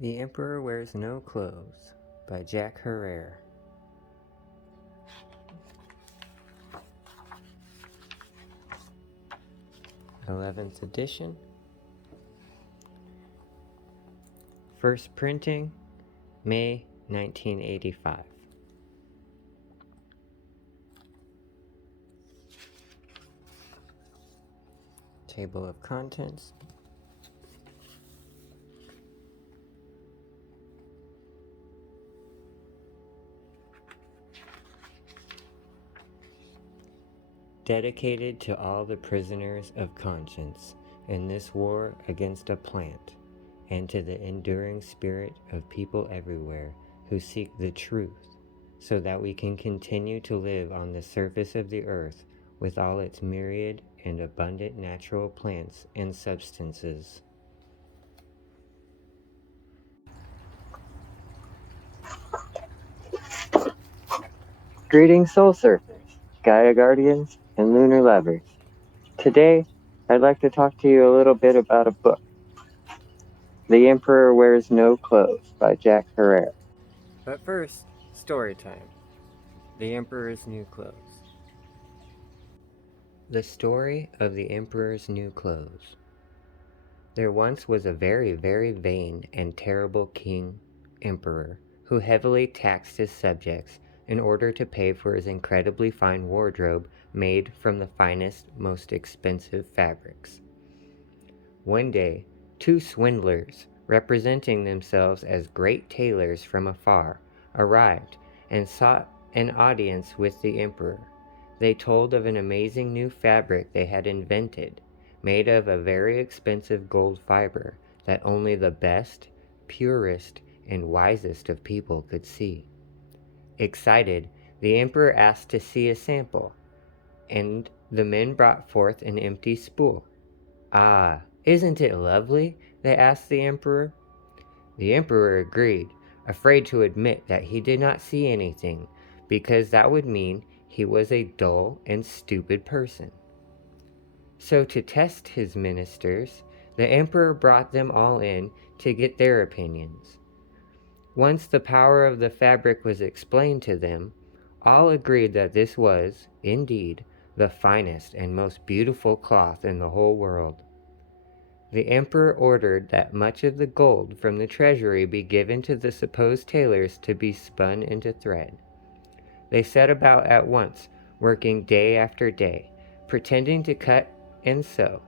The Emperor Wears No Clothes by Jack Herrera. 11th edition. First printing, May 1985. Table of contents. Dedicated to all the prisoners of conscience in this war against a plant, and to the enduring spirit of people everywhere who seek the truth, so that we can continue to live on the surface of the earth with all its myriad and abundant natural plants and substances. Greetings, Soul Surfers, Gaia Guardians, and Lunar Lovers. Today, I'd like to talk to you a little bit about a book, The Emperor Wears No Clothes by Jack Herrera. But first, story time. The Emperor's New Clothes. The story of the Emperor's New Clothes. There once was a very, very vain and terrible emperor, who heavily taxed his subjects in order to pay for his incredibly fine wardrobe made from the finest, most expensive fabrics. One day, two swindlers, representing themselves as great tailors from afar, arrived and sought an audience with the emperor. They told of an amazing new fabric they had invented, made of a very expensive gold fiber that only the best, purest, and wisest of people could see. Excited, the emperor asked to see a sample, and the men brought forth an empty spool. "Ah, isn't it lovely?" they asked the emperor. The emperor agreed, afraid to admit that he did not see anything, because that would mean he was a dull and stupid person. So to test his ministers, the emperor brought them all in to get their opinions. Once the power of the fabric was explained to them, all agreed that this was, indeed, the finest and most beautiful cloth in the whole world. The emperor ordered that much of the gold from the treasury be given to the supposed tailors to be spun into thread. They set about at once, working day after day, pretending to cut and sew,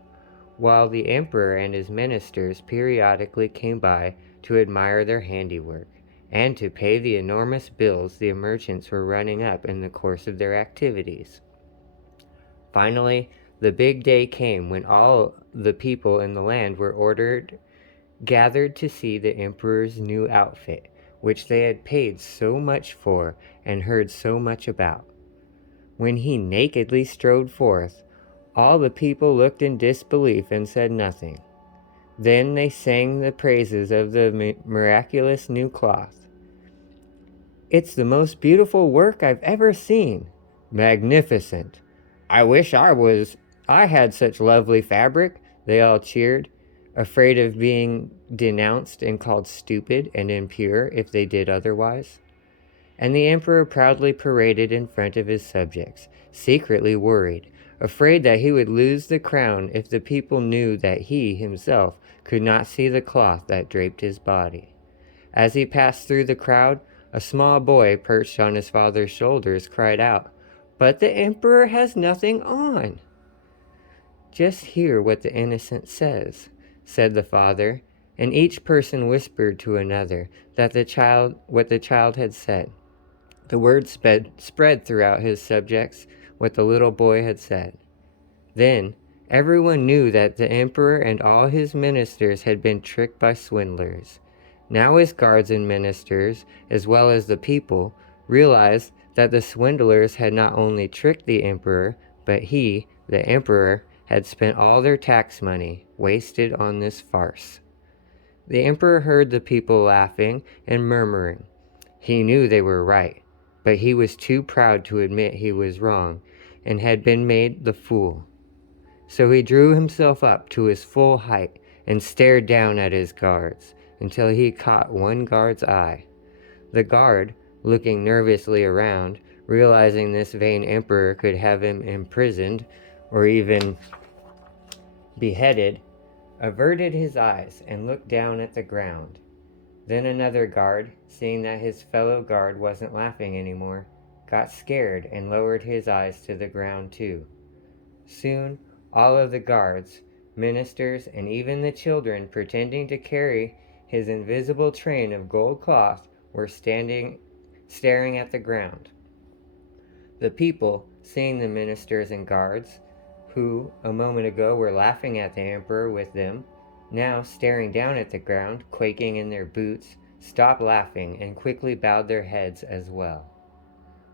while the emperor and his ministers periodically came by to admire their handiwork, and to pay the enormous bills the merchants were running up in the course of their activities. Finally, the big day came when all the people in the land were gathered to see the emperor's new outfit, which they had paid so much for and heard so much about. When he nakedly strode forth, all the people looked in disbelief and said nothing. Then they sang the praises of the miraculous new cloth. "It's the most beautiful work I've ever seen." "Magnificent." "I wish I had such lovely fabric," they all cheered, afraid of being denounced and called stupid and impure if they did otherwise. And the emperor proudly paraded in front of his subjects, secretly worried, afraid that he would lose the crown if the people knew that he himself could not see the cloth that draped his body. As he passed through the crowd, a small boy perched on his father's shoulders cried out, "But the emperor has nothing on." "Just hear what the innocent says," said the father, and each person whispered to another what the child had said. The word spread throughout his subjects what the little boy had said. Then everyone knew that the emperor and all his ministers had been tricked by swindlers. Now his guards and ministers, as well as the people, realized that the swindlers had not only tricked the emperor, but he, the emperor, had spent all their tax money wasted on this farce. The emperor heard the people laughing and murmuring. He knew they were right, but he was too proud to admit he was wrong and had been made the fool. So he drew himself up to his full height and stared down at his guards, until he caught one guard's eye. The guard, looking nervously around, realizing this vain emperor could have him imprisoned or even beheaded, averted his eyes and looked down at the ground. Then another guard, seeing that his fellow guard wasn't laughing anymore, got scared and lowered his eyes to the ground too. Soon, all of the guards, ministers, and even the children pretending to carry his invisible train of gold cloth were staring at the ground. The people, seeing the ministers and guards, who a moment ago were laughing at the emperor with them, now staring down at the ground, quaking in their boots, stopped laughing and quickly bowed their heads as well.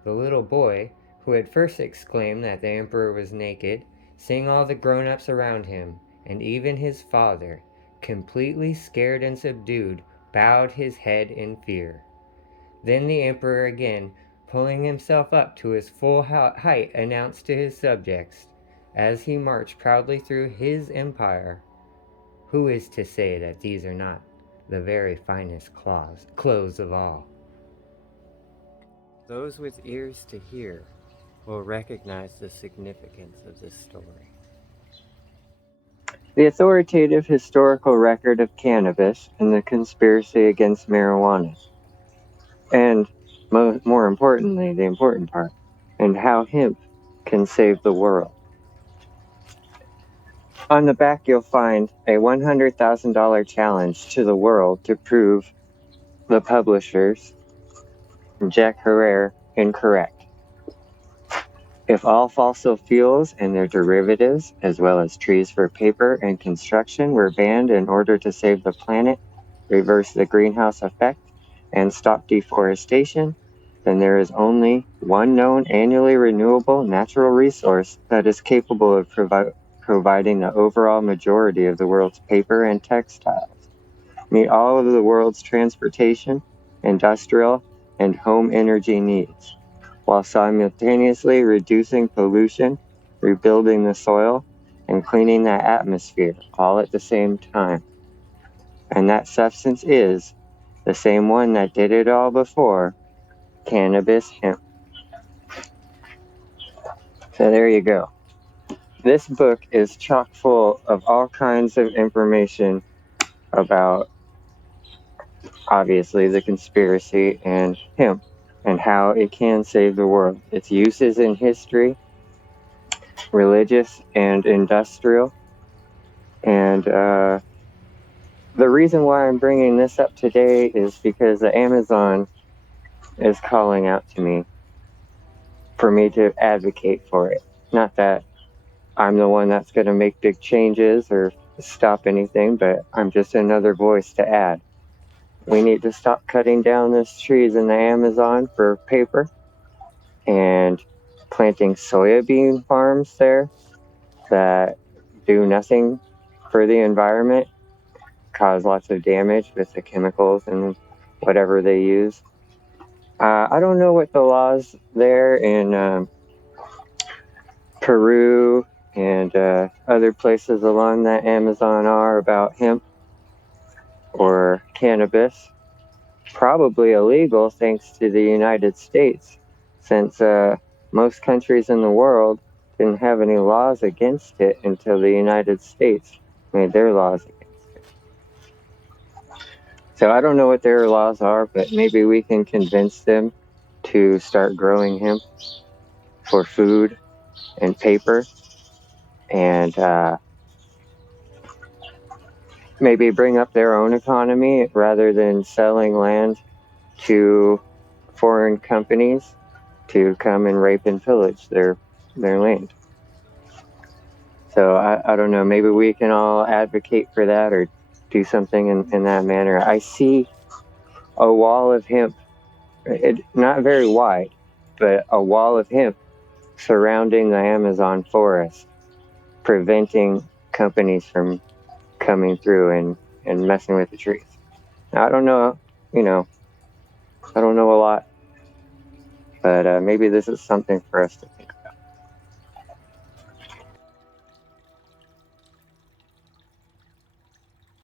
The little boy, who had first exclaimed that the emperor was naked, seeing all the grown-ups around him, and even his father, completely scared and subdued, bowed his head in fear. Then the emperor again, pulling himself up to his full height, announced to his subjects, as he marched proudly through his empire, "Who is to say that these are not the very finest clothes of all?" Those with ears to hear will recognize the significance of this story. The authoritative historical record of cannabis and the conspiracy against marijuana. And more importantly, the important part, and how hemp can save the world. On the back, you'll find a $100,000 challenge to the world to prove the publishers, Jack Herer, incorrect. If all fossil fuels and their derivatives, as well as trees for paper and construction, were banned in order to save the planet, reverse the greenhouse effect, and stop deforestation, then there is only one known annually renewable natural resource that is capable of providing the overall majority of the world's paper and textiles, meet all of the world's transportation, industrial, and home energy needs, while simultaneously reducing pollution, rebuilding the soil, and cleaning the atmosphere all at the same time. And that substance is the same one that did it all before, cannabis hemp. So there you go. This book is chock full of all kinds of information about, obviously, the conspiracy and hemp and how it can save the world. Its uses in history, religious and industrial. And the reason why I'm bringing this up today is because the Amazon is calling out to me for me to advocate for it. Not that I'm the one that's going to make big changes or stop anything, but I'm just another voice to add. We need to stop cutting down these trees in the Amazon for paper and planting soybean farms there that do nothing for the environment, cause lots of damage with the chemicals and whatever they use. I don't know what the laws there in Peru and other places along the Amazon are about hemp or cannabis. Probably illegal thanks to the United States, since most countries in the world didn't have any laws against it until the United States made their laws against it. So I don't know what their laws are, but maybe we can convince them to start growing hemp for food and paper, and maybe bring up their own economy rather than selling land to foreign companies to come and rape and pillage their land. So I don't know, maybe we can all advocate for that or do something in that manner. I see a wall of hemp, not very wide, but a wall of hemp surrounding the Amazon forest, preventing companies from coming through and messing with the trees. Now, I don't know, I don't know a lot, but maybe this is something for us to think